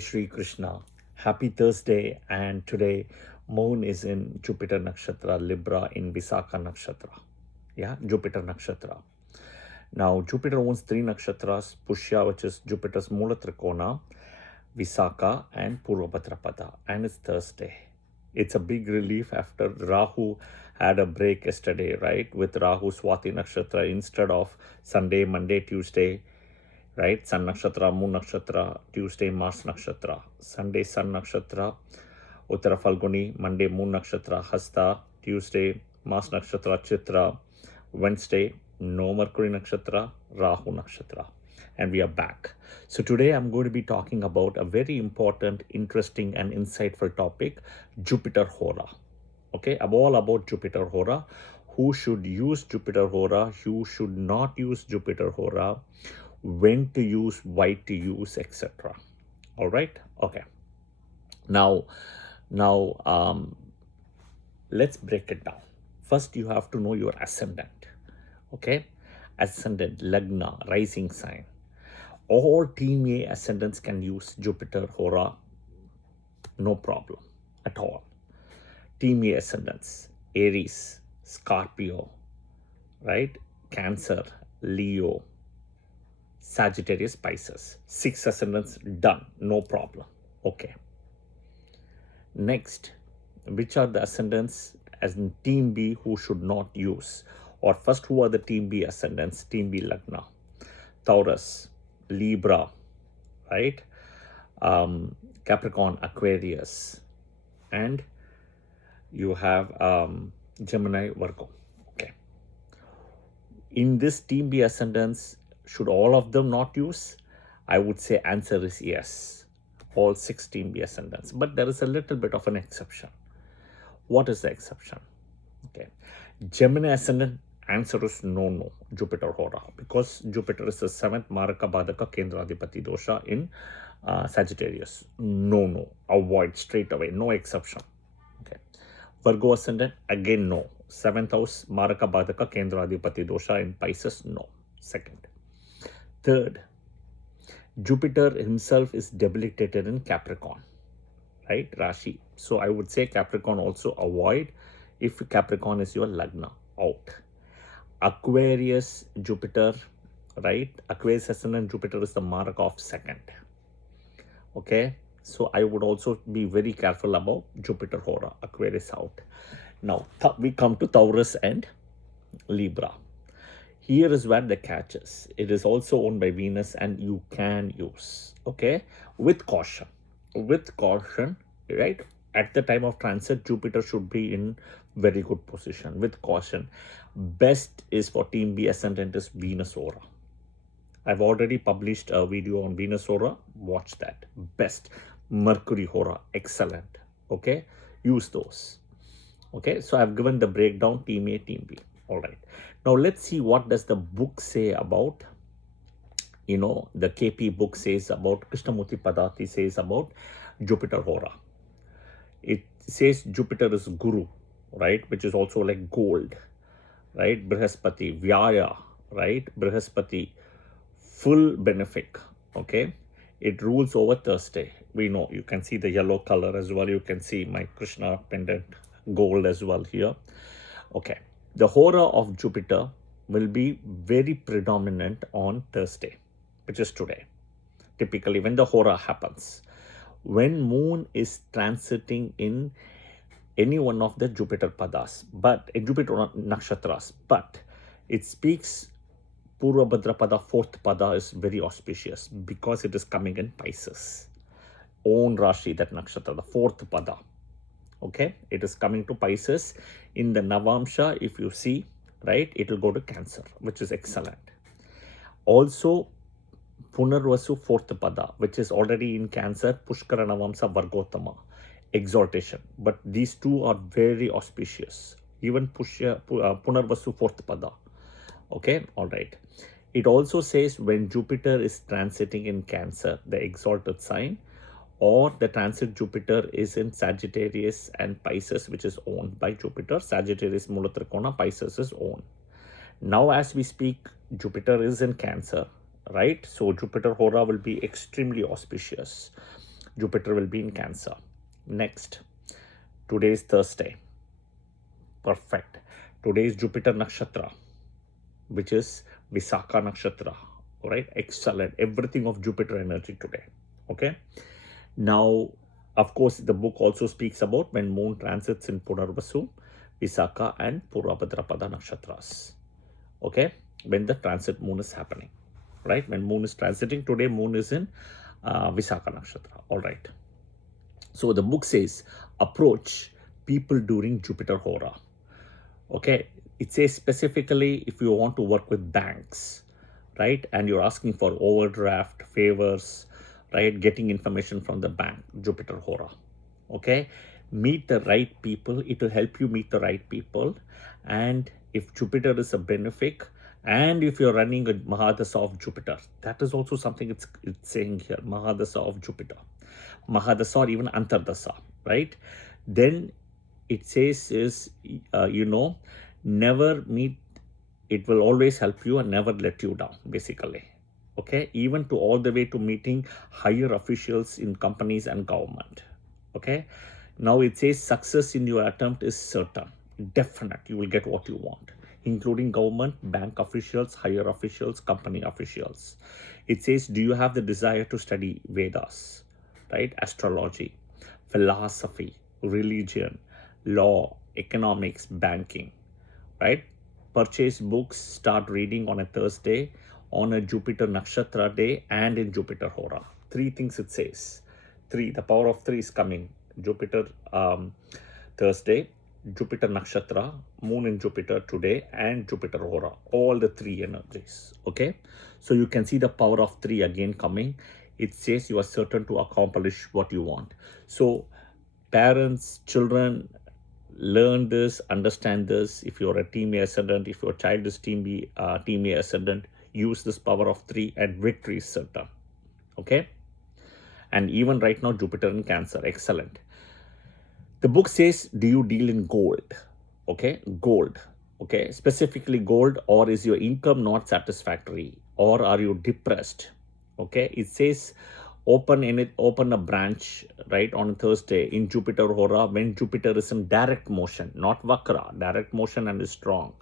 Shri Krishna. Happy Thursday, and today moon is in Jupiter Nakshatra, Libra in Visakha Nakshatra. Yeah, Jupiter Nakshatra. Now, Jupiter owns three nakshatras: Pushya, which is Jupiter's Mula Trikona, Visakha, and Purvabhadrapada. And it's Thursday. It's a big relief after Rahu had a break yesterday, right? With Rahu Swati Nakshatra instead of Sunday, Monday, Tuesday, right? Sun Nakshatra, Moon Nakshatra, Tuesday, Mars Nakshatra, Sunday, Sun Nakshatra, Uttara Falguni, Monday, Moon Nakshatra, Hasta, Tuesday, Mars Nakshatra, Chitra, Wednesday, no Mercury Nakshatra, Rahu Nakshatra. And we are back. So today I'm going to be talking about a very important, interesting, and insightful topic, Jupiter Hora. Okay, all about Jupiter Hora. Who should use Jupiter Hora? Who should not use Jupiter Hora? When to use, why to use, etc. All right. Okay. Now, let's break it down. First, you have to know your ascendant. Okay, ascendant, lagna, rising sign. All Team A ascendants can use Jupiter Hora, no problem at all. Team A ascendants: Aries, Scorpio, right? Cancer, Leo, Sagittarius, Pisces. 6 ascendants done, no problem. Okay. Next, which are the ascendants as in Team B who should not use? Or first, who are the Team B ascendants? Team B Lagna: Taurus, Libra, right? Capricorn, Aquarius, and you have Gemini, Virgo. Okay. In this Team B ascendants, should all of them not use? I would say answer is yes. All 6 Team B ascendants. But there is a little bit of an exception. What is the exception? Okay. Gemini ascendant, answer is no, Jupiter Hora. Because Jupiter is the 7th Maraka Badaka Kendradipati dosha in Sagittarius. No. Avoid straight away. No exception. Okay. Virgo ascendant, again no. 7th house Maraka Badaka Kendradipati dosha in Pisces. No. Second. Third, Jupiter himself is debilitated in Capricorn, right? Rashi. So I would say Capricorn also avoid if Capricorn is your Lagna, out. Aquarius, Jupiter, right? Aquarius ascendant Jupiter is the mark of 2nd. Okay. So I would also be very careful about Jupiter Hora, Aquarius out. Now we come to Taurus and Libra. Here is where the catch is. It is also owned by Venus and you can use, okay, with caution. With caution, right? At the time of transit, Jupiter should be in very good position. With caution. Best is for Team B ascendant is Venus Hora. I've already published a video on Venus Hora. Watch that. Best. Mercury Hora. Excellent. Okay. Use those. Okay. So I've given the breakdown Team A, Team B. All right. Now let's see what does the book say about, the KP book says about, Krishnamurti Padati says about Jupiter Hora. It says Jupiter is Guru, right? Which is also like gold, right? Brihaspati, Vyaya, right? Brihaspati, full benefic, okay? It rules over Thursday. We know, you can see the yellow color as well. You can see my Krishna pendant gold as well here. Okay. The Hora of Jupiter will be very predominant on Thursday, which is today. Typically, when the Hora happens, when Moon is transiting in any one of the Jupiter Padas, but in Jupiter Nakshatras, but it speaks Purva Bhadrapada, 4th Pada is very auspicious because it is coming in Pisces. Own Rashi, that Nakshatra, the 4th Pada. Okay, it is coming to Pisces. In the Navamsha, if you see, right, it will go to Cancer, which is excellent. Also, Punarvasu 4th Pada, which is already in Cancer, Pushkara Navamsa Vargotama, exaltation. But these two are very auspicious. Even Punarvasu 4th Pada. Okay, all right. It also says when Jupiter is transiting in Cancer, the exalted sign, or the transit Jupiter is in Sagittarius and Pisces, which is owned by Jupiter. Sagittarius Mula Trikona, Pisces is owned. Now as we speak, Jupiter is in Cancer, right? So Jupiter Hora will be extremely auspicious. Jupiter will be in Cancer. Next, today is Thursday. Perfect. Today is Jupiter Nakshatra, which is Visakha Nakshatra. All right, excellent. Everything of Jupiter energy today. Okay. Now, of course, the book also speaks about when moon transits in Punarvasu, Visakha, and Purvabhadrapada nakshatras. Okay, when the transit moon is happening, right? When moon is transiting today, moon is in Visakha nakshatra. All right. So the book says approach people during Jupiter Hora. Okay, it says specifically if you want to work with banks, right, and you're asking for overdraft favors, right, getting information from the bank, Jupiter Hora. Okay, meet the right people. It will help you meet the right people. And if Jupiter is a benefic, and if you're running a Mahadasa of Jupiter, that is also something it's saying here, Mahadasa of Jupiter, Mahadasa or even Antardasa, right? Then it says is, never meet, it will always help you and never let you down, basically. Okay, even to all the way to meeting higher officials in companies and government. Okay, now it says success in your attempt is certain, definite, you will get what you want, including government, bank officials, higher officials, company officials. It says, do you have the desire to study Vedas, right? Astrology, philosophy, religion, law, economics, banking, right? Purchase books, start reading on a Thursday, on a Jupiter Nakshatra day, and in Jupiter Hora. 3 things it says. 3, the power of 3 is coming. Jupiter Thursday, Jupiter Nakshatra, Moon in Jupiter today, and Jupiter Hora. All the 3 energies. Okay, so you can see the power of 3 again coming. It says you are certain to accomplish what you want. So parents, children, learn this, understand this. If you're a team A ascendant, if your child is team A ascendant, use this power of 3 and victory is certain. Okay, and even right now Jupiter in Cancer, excellent. The book says, do you deal in gold? Okay, gold. Okay, specifically gold, or is your income not satisfactory, or are you depressed? Okay, it says open a branch, right, on Thursday in Jupiter Hora when Jupiter is in direct motion, not Vakra, direct motion, and is strong.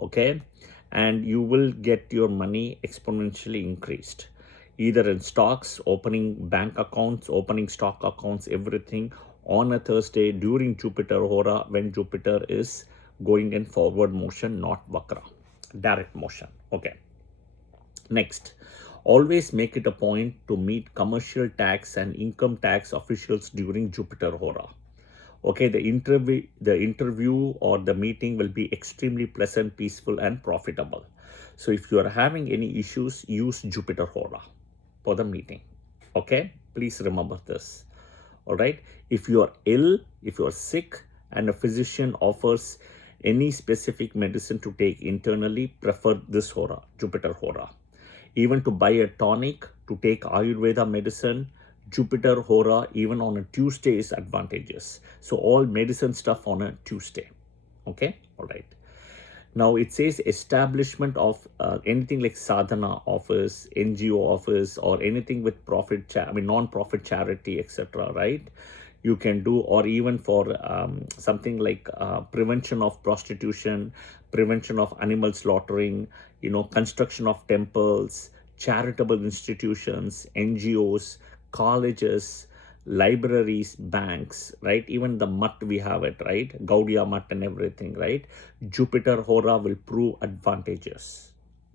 Okay, and you will get your money exponentially increased, either in stocks, opening bank accounts, opening stock accounts, everything on a Thursday during Jupiter Hora when Jupiter is going in forward motion, not Vakra, direct motion. Okay. Next, always make it a point to meet commercial tax and income tax officials during Jupiter Hora. Okay, the interview or the meeting will be extremely pleasant, peaceful, and profitable. So if you are having any issues, use Jupiter Hora for the meeting. Okay, please remember this. All right, if you are ill, if you are sick, and a physician offers any specific medicine to take internally, prefer this Hora, Jupiter Hora. Even to buy a tonic, to take Ayurveda medicine, Jupiter Hora, even on a Tuesday is advantageous. So all medicine stuff on a Tuesday. Okay, all right. Now it says establishment of anything like sadhana office, NGO office, or anything with non-profit charity, etc. Right? You can do, or even for something like prevention of prostitution, prevention of animal slaughtering, construction of temples, charitable institutions, NGOs, colleges, libraries, banks, right? Even the Mutt, we have it, right? Gaudiya Mutt and everything, right? Jupiter Hora will prove advantageous.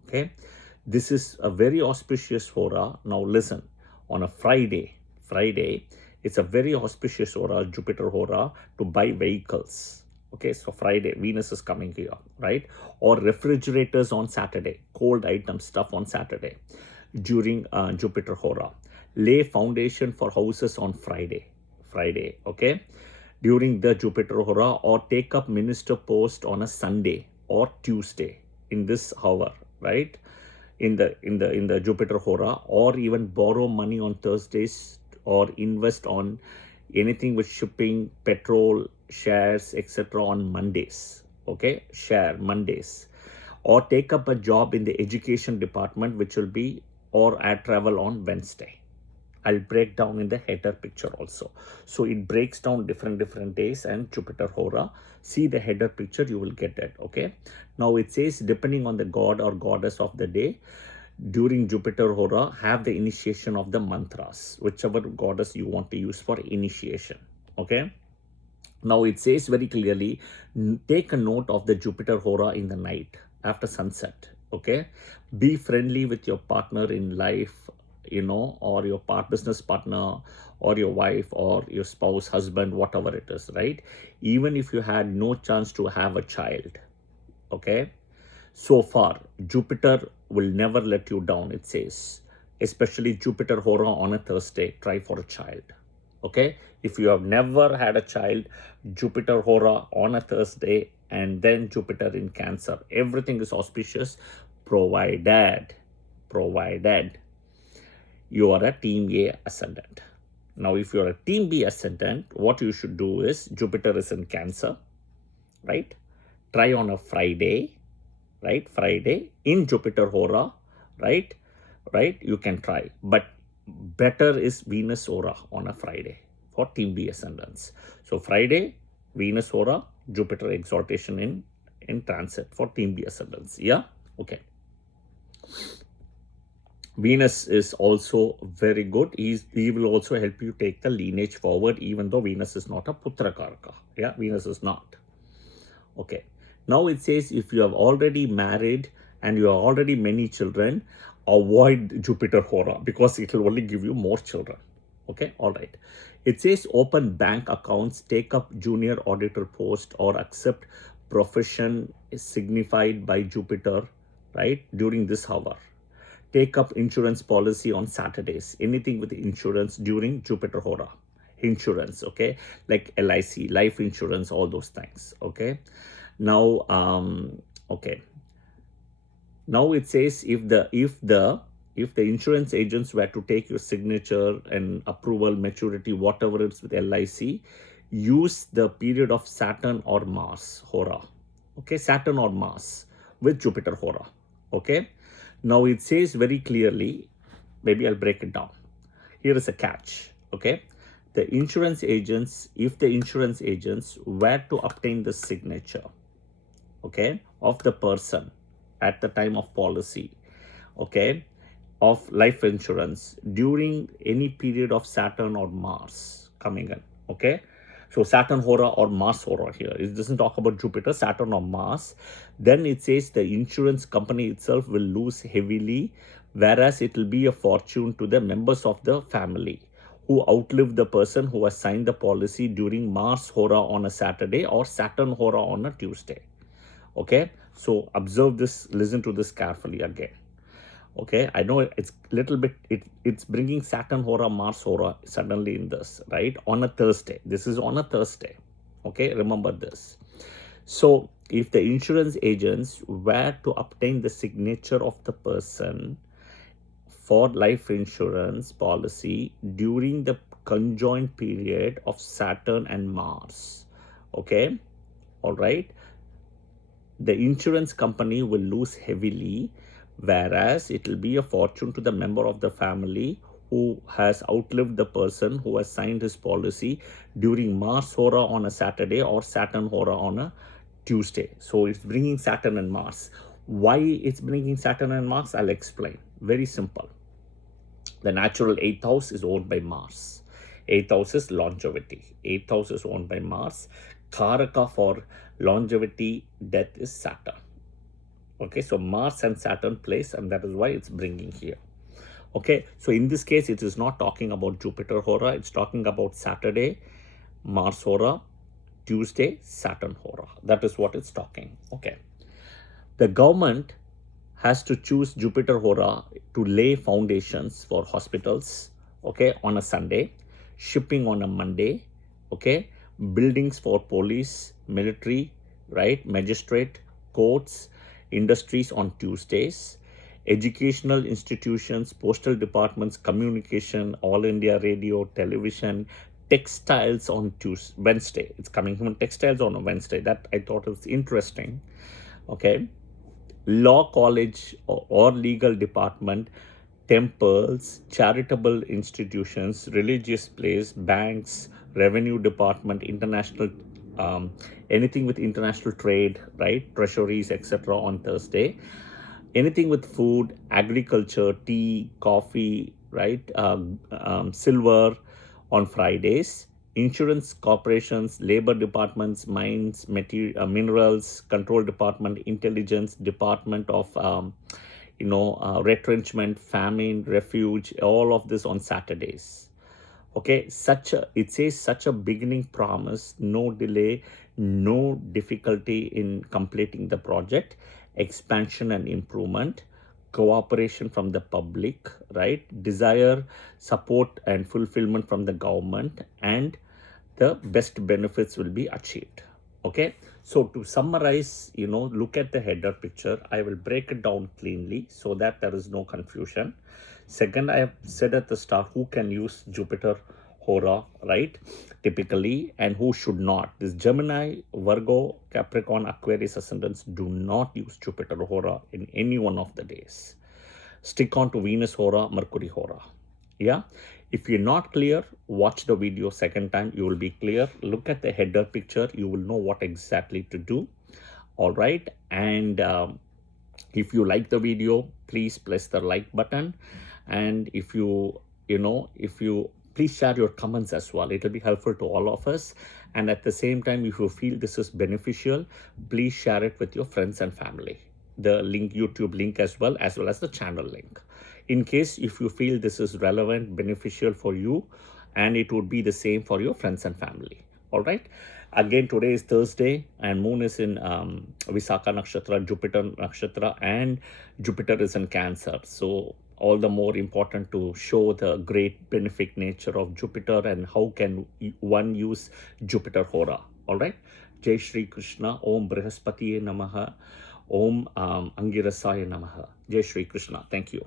Okay, this is a very auspicious Hora. Now listen, on a Friday, it's a very auspicious Hora, Jupiter Hora, to buy vehicles. Okay, so Friday, Venus is coming here, right? Or refrigerators on Saturday, cold item stuff on Saturday during Jupiter Hora. Lay foundation for houses on Friday, okay, during the Jupiter Hora, or take up minister post on a Sunday or Tuesday in this hour, right? In the Jupiter Hora, or even borrow money on Thursdays, or invest on anything with shipping, petrol, shares, etc. on Mondays. Okay, share Mondays, or take up a job in the education department, which will be, or add travel on Wednesday. I'll break down in the header picture also. So it breaks down different days and Jupiter Hora. See the header picture, you will get that. Okay. Now it says depending on the god or goddess of the day, during Jupiter Hora, have the initiation of the mantras, whichever goddess you want to use for initiation. Okay. Now it says very clearly, take a note of the Jupiter Hora in the night after sunset. Okay. Be friendly with your partner in life, or your business partner, or your wife, or your spouse, husband, whatever it is, right? Even if you had no chance to have a child. Okay. So far, Jupiter will never let you down, it says. Especially Jupiter Hora on a Thursday, try for a child. Okay, if you have never had a child, Jupiter Hora on a Thursday and then Jupiter in Cancer, everything is auspicious, provided you are a team A ascendant. Now, if you are a team B ascendant, what you should do is, Jupiter is in Cancer, right? Try on a Friday, right? Friday in Jupiter Hora, right? You can try, but better is Venus Hora on a Friday for team B ascendants. So Friday, Venus Hora, Jupiter exaltation in transit for team B ascendants. Yeah. Okay. Venus is also very good. He will also help you take the lineage forward, even though Venus is not a Putra Karaka. Yeah, Venus is not. Okay. Now it says if you have already married and you have already many children, avoid Jupiter Hora because it will only give you more children. Okay. All right. It says open bank accounts, take up junior auditor post, or accept profession signified by Jupiter, right, during this hour. Take up insurance policy on Saturdays, anything with insurance during Jupiter Hora. Insurance, okay, like LIC, life insurance, all those things. Okay. Now, okay. Now it says if the insurance agents were to take your signature and approval, maturity, whatever it's with LIC, use the period of Saturn or Mars Hora. Okay, Saturn or Mars with Jupiter Hora. Okay. Now it says very clearly, maybe I'll break it down. Here is a catch. Okay. The insurance agents, if the insurance agents were to obtain the signature, okay, of the person at the time of policy, okay, of life insurance during any period of Saturn or Mars coming in, okay. So Saturn Hora or Mars Hora here. It doesn't talk about Jupiter, Saturn or Mars. Then it says the insurance company itself will lose heavily, whereas it will be a fortune to the members of the family who outlive the person who has signed the policy during Mars Hora on a Saturday or Saturn Hora on a Tuesday. Okay, so observe this, listen to this carefully again. Okay, I know it's little bit, it's bringing Saturn Hora, Mars Hora suddenly in this, right? On a Thursday. This is on a Thursday. Okay, remember this. So if the insurance agents were to obtain the signature of the person for life insurance policy during the conjoined period of Saturn and Mars, okay, all right, the insurance company will lose heavily, whereas it will be a fortune to the member of the family who has outlived the person who has signed his policy during Mars Hora on a Saturday or Saturn Hora on a Tuesday. So it's bringing Saturn and Mars. Why it's bringing Saturn and Mars? I'll explain. Very simple. The natural 8th house is owned by Mars. 8th house is longevity. 8th house is owned by Mars. Karaka for longevity, death is Saturn. Okay, so Mars and Saturn place, and that is why it's bringing here. Okay, so in this case, it is not talking about Jupiter Hora. It's talking about Saturday, Mars Hora, Tuesday, Saturn Hora. That is what it's talking. Okay. The government has to choose Jupiter Hora to lay foundations for hospitals, okay, on a Sunday, shipping on a Monday, okay, buildings for police, military, right, magistrate, courts, industries on Tuesdays, educational institutions, postal departments, communication, all India radio, television, textiles on Wednesday. It's coming from textiles on a Wednesday. That I thought was interesting. Okay. Law college or legal department temples, charitable institutions, religious place, banks, revenue department, international, um, anything with international trade, right? Treasuries, etc. on Thursday. Anything with food, agriculture, tea, coffee, right? Silver on Fridays. Insurance corporations, labor departments, mines, minerals, control department, intelligence department of retrenchment, famine, refuge, all of this on Saturdays. Okay, it says such a beginning promise, no delay, no difficulty in completing the project, expansion and improvement, cooperation from the public, right? Desire, support and fulfillment from the government, and the best benefits will be achieved. Okay, so to summarize, look at the header picture. I will break it down cleanly so that there is no confusion. Second, I have said at the start who can use Jupiter Hora, right? Typically, and who should not. This Gemini, Virgo, Capricorn, Aquarius ascendants do not use Jupiter Hora in any one of the days. Stick on to Venus Hora, Mercury Hora. Yeah, if you're not clear, watch the video second time. You will be clear. Look at the header picture. You will know what exactly to do. All right, and if you like the video, please press the like button, and if you please share your comments as well. It will be helpful to all of us. And at the same time, if you feel this is beneficial, please share it with your friends and family. The link, YouTube link as well as the channel link. In case if you feel this is relevant, beneficial for you, and it would be the same for your friends and family. All right. Again, today is Thursday and moon is in Visakha Nakshatra, Jupiter Nakshatra, and Jupiter is in Cancer. So all the more important to show the great benefic nature of Jupiter and how can one use Jupiter Hora. All right. Jai Shri Krishna. Om Brihaspatiye Namaha. Om Angirasaya Namaha. Jai Shri Krishna. Thank you.